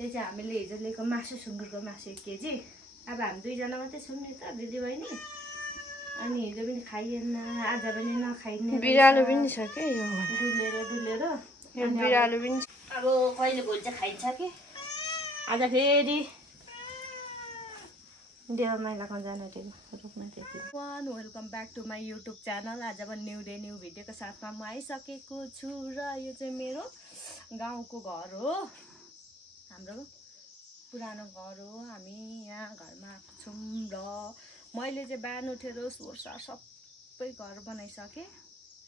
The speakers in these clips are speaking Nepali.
यो चाहिँ हामीले हिजो लिएको मासु सुँगुरको मासु 1 केजी। अब हामी दुईजना मात्रै छौँ नि त दिदी बहिनी। अनि हिजो पनि खाइएन, आज पनि नखाइने। बिरालो पनि छ के यो डुलेर बिरालो पनि अब कहिले भोलि चाहिँ खाइन्छ कि। आज फेरि देवमाइलामा जान रोक्न त्यति। Welcome back to my YouTube channel. आज पनि न्यू डे न्यू भिडियोको साथमा म आइसकेको छु र यो चाहिँ मेरो गाउँको घर हो, हाम्रो पुरानो घर हो। हामी यहाँ घरमा आएको छौँ र मैले चाहिँ बिहान उठेर सोर्सा सबै घर बनाइसकेँ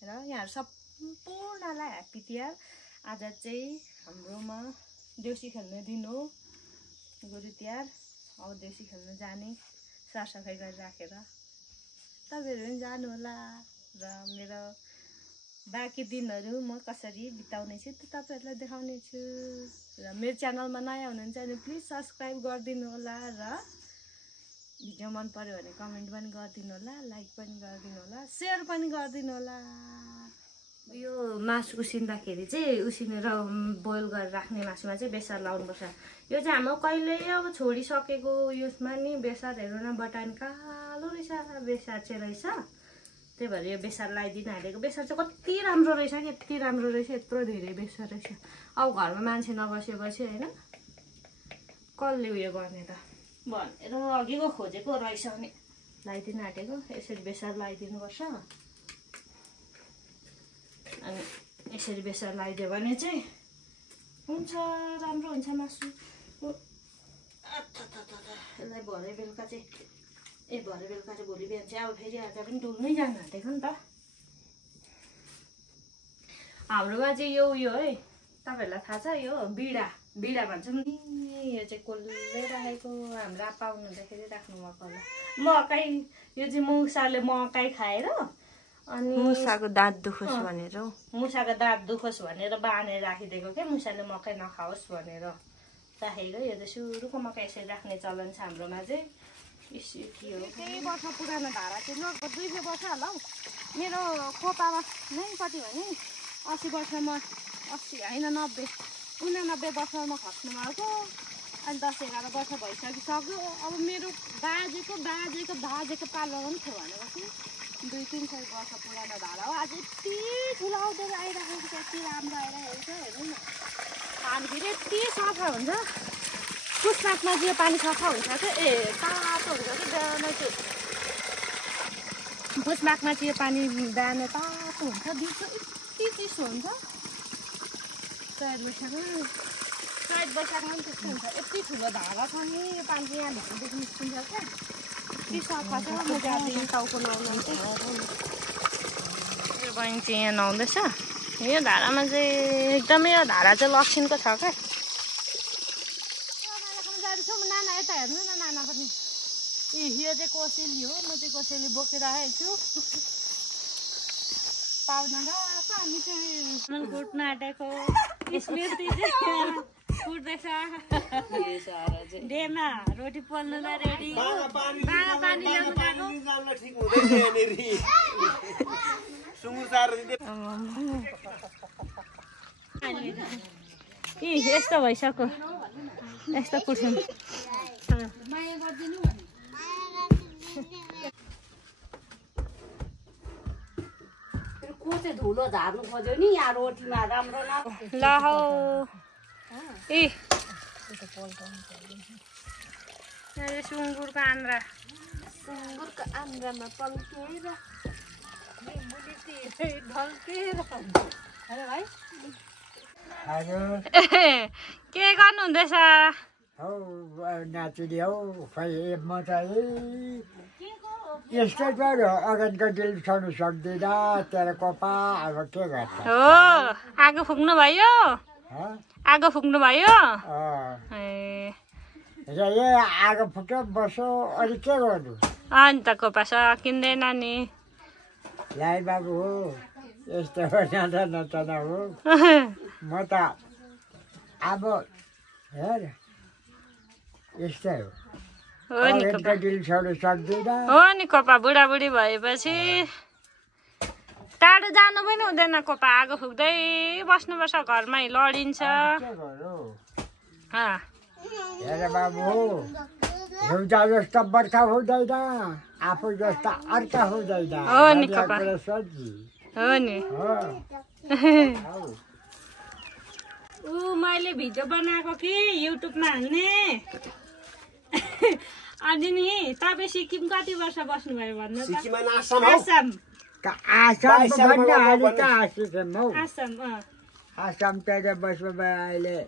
र यहाँ सम्पूर्णलाई ह्याप्पी तिहार। आज चाहिँ हाम्रोमा देउसी खेल्ने दिन हो, गोरु तिहार। अब देउसी खेल्न जाने सरसफाइ गरिराखेर तपाईँहरू पनि जानु होला र मेरो बाँकी दिनहरू म कसरी बिताउने छु त तपाईँहरूलाई देखाउने छु। र मेरो च्यानलमा नयाँ हुनुहुन्छ भने प्लिज सब्सक्राइब गरिदिनु होला र भिडियो मन पर्यो भने कमेन्ट पनि गरिदिनु होला, लाइक पनि गरिदिनु होला, सेयर पनि गरिदिनु होला। यो मासु उसिन्दाखेरि चाहिँ उसिनेर बोइल गरेर राख्ने मासुमा चाहिँ बेसार लाउनुपर्छ। यो चाहिँ हाम्रो कहिल्यै अब छोडिसकेको यसमा नि बेसार हेर्नु न, बटानी कालो रहेछ, बेसार चाहिँ रहेछ। त्यही भएर यो बेसार लगाइदिन हालेको। बेसार चाहिँ कति राम्रो रहेछ कि, यति राम्रो रहेछ, यत्रो धेरै बेसार रहेछ। अब घरमा मान्छे नबसेपछि होइन कसले उयो गर्ने त भनेर अघिको खोजेको रहेछ भने लगाइदिन आँटेको। यसरी बेसार लगाइदिनुपर्छ। अनि यसरी बेसार लगाइदियो भने चाहिँ हुन्छ, राम्रो हुन्छ मासु। यसलाई भरे बेलुका चाहिँ भोलि बिहान चाहिँ अब फेरि आज पनि डुल्नै जानु आँटेको नि त। हाम्रोमा चाहिँ यो उयो है, तपाईँहरूलाई थाहा छ यो बिडा भन्छौँ नि। यो चाहिँ कसले राखेको, हाम्रो आप्पा आउनुहुँदाखेरि राख्नु भएको होला। मकै, यो चाहिँ मुसाले मकै खाएर अनि मुसाको दाँत दुखोस् भनेर मुसाको दाँत दुखोस् भनेर बाँधेर राखिदिएको क्या, मुसाले मकै नखाओस् भनेर राखेको। यो त सुरुको मकै यसरी राख्ने चलन छ हाम्रोमा चाहिँ। यसो के हो, केही वर्ष पुरानो धारा चाहिँ लगभग 200 वर्ष होला हौ। मेरो कोपामा नै कति भने 80 वर्षमा, 80 होइन 90, 89 वर्षमा खस्नु भएको। अनि 10-11 वर्ष भइसकिसक्यो। अब मेरो बाजेको पालोमा पनि थियो भनेपछि 200-300 वर्ष पुरानो धारा हो। आज यति ठुलो आउँदै आइराखेको छ, यति राम्रो आइरहेको छ हेर्नु न। पानी फेरि यति सफा हुन्छ, पुसपातमा चाहिँ यो पानी सफा हुन्छ क्या, तातो हुन्छ कि बिहान चाहिँ। पुसपातमा चाहिँ यो पानी बिहान तातो हुन्छ, दिउँसो यति चिसो हुन्छ। चैत वैशाखमा पनि त्यस्तो हुन्छ। यति ठुलो धारा छ नि, यो पानी चाहिँ यहाँभित्रदेखि निस्किन्छ क्या, यति सफा छ। म जाँदिनँ टाउको नुहाउनु चाहिँ। यो बहिनी चाहिँ यहाँ नुहाउँदैछ। यो धारामा चाहिँ एकदमै, यो धारा चाहिँ लक्षिणको छ क्या। जाँदैछौँ नाना, यता हेर्नु न नाना पनि। यो चाहिँ कोसेली हो, म चाहिँ कोसेली बोकिरहेको छु। पाउन गएको हामी चाहिँ कुट्न आँटेको। स्मृति चाहिँ कुट्दैछ डेमा, रोटी पोल्नुलाई रेडी। पानी ल्याउनु गएको। यस्तो भइसक्यो, यस्तो कुट्छौँ। को चाहिँ धुलो झार्नु खोज्यो नि यहाँ रोटीमा, राम्रो न ल हौ। सुँगुरको आन्द्रामा पल्केर के गर्नु हुँदैछ? नाचिनी हौ, खै म चाहिँ यस्तै पऱ्यो, अगाडिको दिल छोड्नु सक्दिनँ तेरो कोपा। अब के गर्छ हो, आगो फुक्नु भयो, आगो फुक्नु भयो। ए आगो फुक्यो बसो, अनि के गर्नु? अनि त कोपा सकिँदैन नि। लाई बाबु हो, यस्तो नचना हो। म त अब हेर यस्तै हो, अगाडिको दिल छोड्नु सक्दिनँ। हो नि कोपा, बुढाबुढी भएपछि टाढो जानु पनि हुँदैन। कोपा आगो फुक्दै बस्नुपर्छ, घरमै लडिन्छ। हेर बाबु एउटा जस्तो बर्खा हुँदैन आफू जस्ता अर्का हुँदैन हो नि कपा सब्जी हो नि हो मैले भिडियो बनाएको कि युट्युबमा हाल्ने अनि नि तपाईँ सिक्किम कति वर्ष बस्नुभयो भन्नु त आसाम आसाम त बस्नु भयो अहिले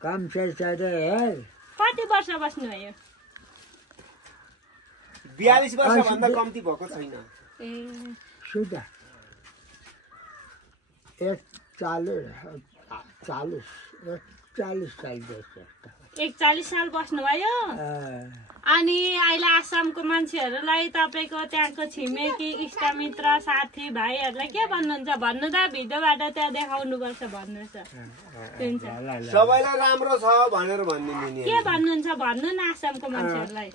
कम से हेर कति वर्ष बस्नुभयो 42 वर्षभन्दा कम्ती भएको छैन ए सुधा 41 साल 41 साल बस्नुभयो अनि अहिले आसामको मान्छेहरूलाई तपाईँको त्यहाँको छिमेकी इष्टमित्र साथी भाइहरूलाई के भन्नुहुन्छ भन्नु त भिडियोबाट त्यहाँ देखाउनुपर्छ भन्नुहोस् सबैलाई राम्रो छ भनेर भनिदिनु नि के भन्नुहुन्छ भन्नु न आसामको मान्छेहरूलाई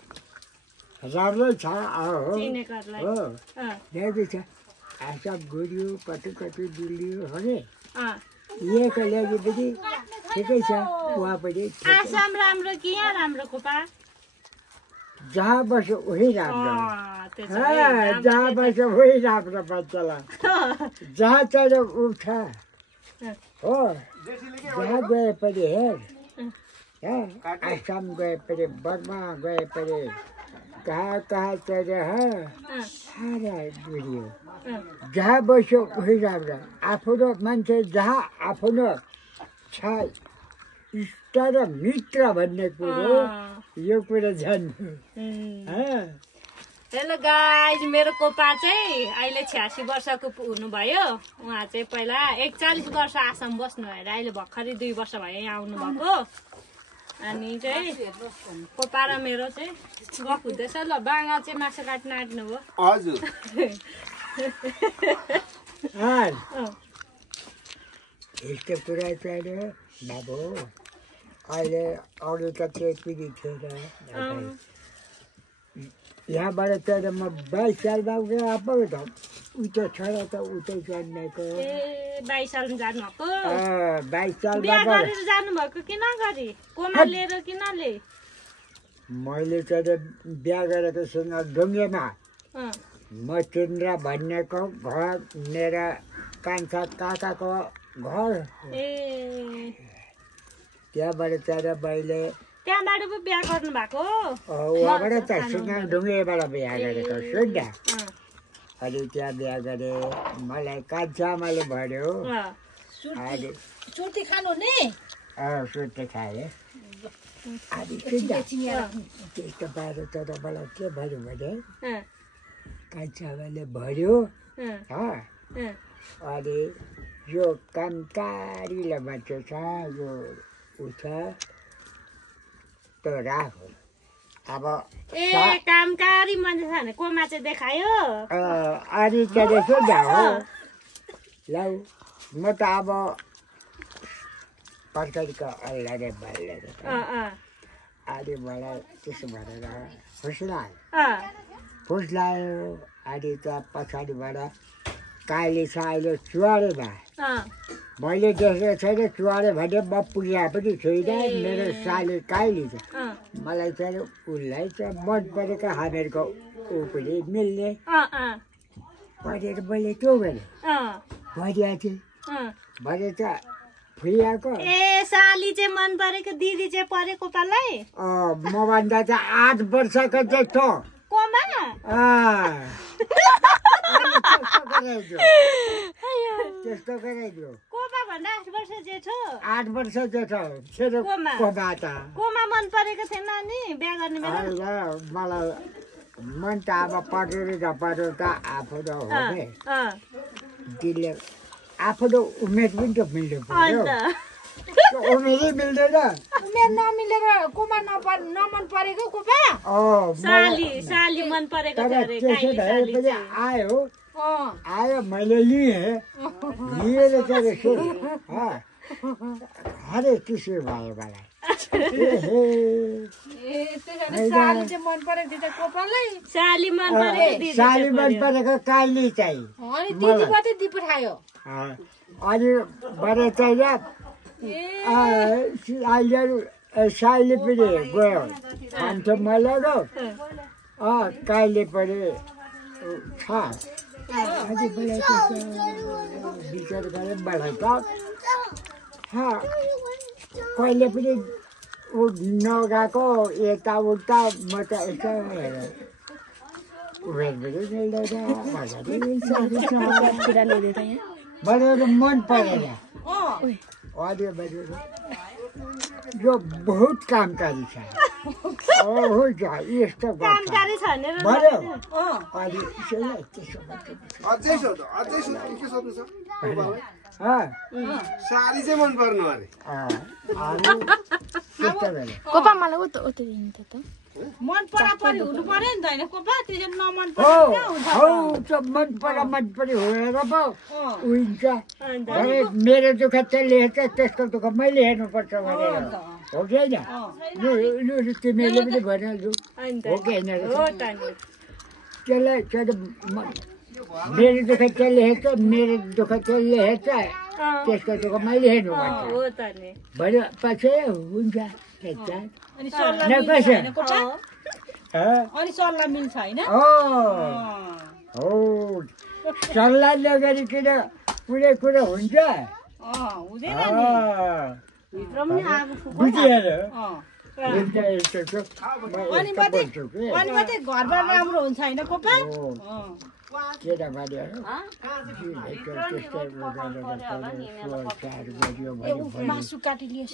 राम्रै छ चिनेकोहरूलाई ल्याउँदै छ आसाम गुडियो कति दिल्ली हो नि यहाँको ल्याएपछि ठिकै छ उहाँ पनि आसाम राम्रो कि यहाँ राम्रो कोपा जहाँ बस्यो उही राम्रो जहाँ बस्यो उही राम्रो बच्चालाई जहाँ चढ्यो उठ हो जहाँ गए पनि हेर आसाम गए पनि बर्मा गए पनि कहाँ चढ्यो सारा बुढियो जहाँ बस्यो उही राम्रो आफ्नो मान्छे जहाँ आफ्नो छ इष्ट र मित्र भन्ने कुरो यो कुरा जान्नु हेलो गाइज मेरो कोपा चाहिँ अहिले 86 वर्षको हुनुभयो उहाँ चाहिँ पहिला 41 वर्ष आसाम बस्नु भएर अहिले भर्खरै 2 वर्ष भयो यहाँ आउनु भएको अनि चाहिँ कोपा र मेरो चाहिँ गफ हुँदैछ ल बाँगा चाहिँ मासु काट्न आँट्नु भयो हजुर यस्तो कुरा चाहिँ बाबु अहिले अरू त केही पनि थिएन यहाँबाट चाहिँ म 22 सालमा आएको त उता छोरा त उतै जन्मेको 22 सालमा जानुभएको 22 सालमा बिहा गरेर जानुभएको कि नगरी कोमा लिएर कि नले मैले चाहिँ बिहा गरेको सँग ढुङ्गेमा मचिन्द्र भन्नेको घर मेरा कान्छा काकाको घर त्यहाँबाट चाहिँ मैले त्यहाँबाट पो बिहा गर्नु भएको उहाँबाट त सिङ्गाङ ढुङ्गेबाट बिहा गरेको सुन्द अनि त्यहाँ बिहा गरेँ मलाई कान्छा आमाले भन्यो सुर्ती खानु नि सुर्ती खाएँ अनि सुन्दा त्यस्तो बाह्र तर मलाई के भन्यो भने कान्छा आमाले भन्यो अनि यो कामकारीलाई मान्छे छ यो उठ त राख अब कामकारी मान्छे छ भने कोमा चाहिँ देखायो अनि चाहिँ सुन्दा हो लौ म त अब तरकारीको अल्लाले भइरहेको अनि मलाई त्यसो भनेर फुस लायो अनि त पछाडिबाट काली छ अहिले चुहारेमा मैले देखेको छैन चुहारे भने म पुगेको पनि छुइनँ मेरो साली काली छ मलाई चाहिँ उसलाई चाहिँ मन परेको हामीहरूको ऊ पनि मिल्ने पढेर मैले त्यो भने भनिएको थिएँ भने त फुइयाको ए साली चाहिँ मन परेको दिदी चाहिँ परेको पालाई मभन्दा चाहिँ 8 वर्षको जेठो कोमा त्यस्तो गराइदियो कोमा भन्दा 8 वर्ष जेठो 8 वर्ष जेठो छोरो कोमा मन परेको थिएन नि बिहा गर्ने बेला मलाई मन त अब पढेर नपढेर त आफू त हो नि दिलले आफू त उमेर पनि त मिल्नु पर्यो उमेरै मिल्दैन उमेर नमिलेर कोमा नमन परेको कोपा साली मन परेको आयो मैले लिएँ लिएर चाहिँ हरेक किसिम भयो मलाई साली मन परेको काली चाहिँ अनि बाट चाहिँ अहिले साइले पनि गयो खान्थ्यो मैले र काइले पनि छ अझै बेला विचार गरेँ मलाई त कहिले पनि नगएको यताउता म त यसो मलाई मन परेन यो बहुत कामकारी छ यस्तो साडी चाहिँ मन पर्नु अरे कोपा मलाई उतै दिनु त मन परापरि हुनु पर्यो नि त हैन कोपा त्यसले नमन मन परी हेरेर पो हुन्छ मेरो दुःख त्यसले हेर्छ त्यसको दुःख मैले हेर्नुपर्छ भनेर हो कि होइन तिमीले पनि भनिहाल्छु हो कि होइन त्यसलाई मेरो दुःख त्यसले हेर्छ मेरो दुःख त्यसले हेर्छ त्यसको दुःख मैले हेर्नुपर्छ भनेपछि हुन्छ अनि सल्लाह मिल्छ हैन सल्लाह नगरिकन कुनै कुरो हुन्छ अनि मात्रै घरबार राम्रो हुन्छ हैन कोपा मासु काटिलिएछ